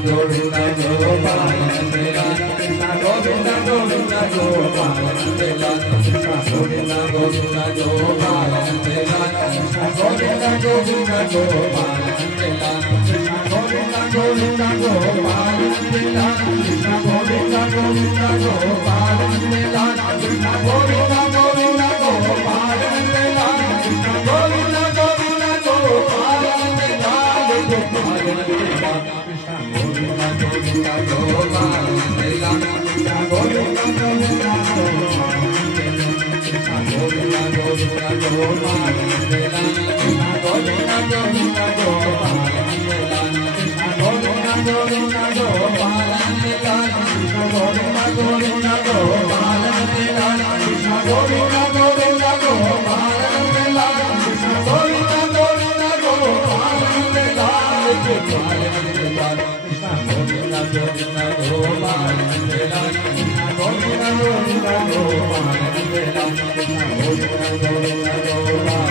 Govinda Gopala Nandela Krishna Govinda Govinda Gopala Nandela Krishna Govinda Govinda Gopala Nandela Krishna Govinda Govinda Gopala Nandela Krishna Govinda Govinda Gopala Nandela Krishna Govinda Govinda Gopala Nandela Krishna Govinda Govinda Gopala Nandela Krishna Govinda Govinda Gopala Nandela Gopala Nandela Krishna Govinda Govinda Gopala Nandela Krishna Govinda Govinda Gopala Krishna Govinda Govinda Gopala Nandela Krishna Govinda Govinda Gopala Nandela Krishna Govinda Govinda Gopala Nandela Krishna Govinda Govinda Gopala Nandela Krishna Govinda Govinda Gopala Nandela Krishna Govinda Govinda Gopala Nandela Gopala Nandela Krishna Govinda Govinda Gopala Nandela Krishna Govinda Govinda Gopala Nandela Krishna Govinda Govinda Gopala